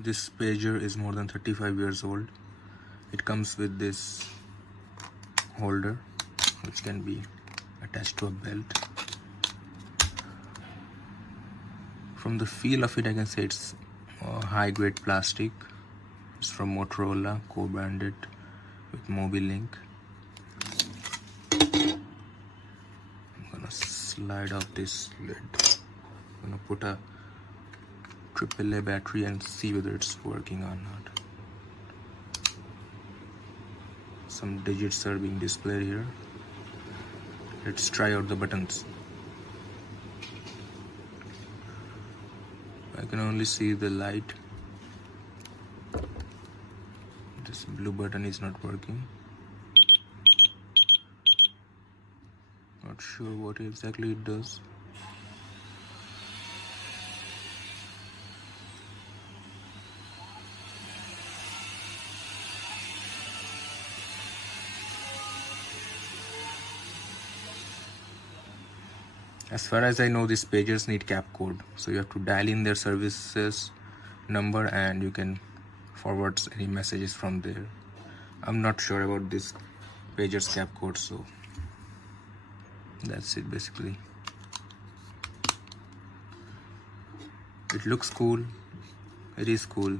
This pager is more than 35 years old. It comes with this holder which can be attached to a belt. From the feel of it, I can say it's high grade plastic. It's from Motorola, co-branded with MobiLink. I'm gonna slide off this lid. I'm gonna put a AAA battery and see whether it's working or not. Some digits are being displayed here. Let's try out the buttons. I can only see the light. This blue button is not working. Not sure what exactly it does. As far as I know, these pagers need cap code, so you have to dial in their services number and you can forward any messages from there. I'm not sure about this pager's cap code, so that's it basically. It looks cool. It is cool.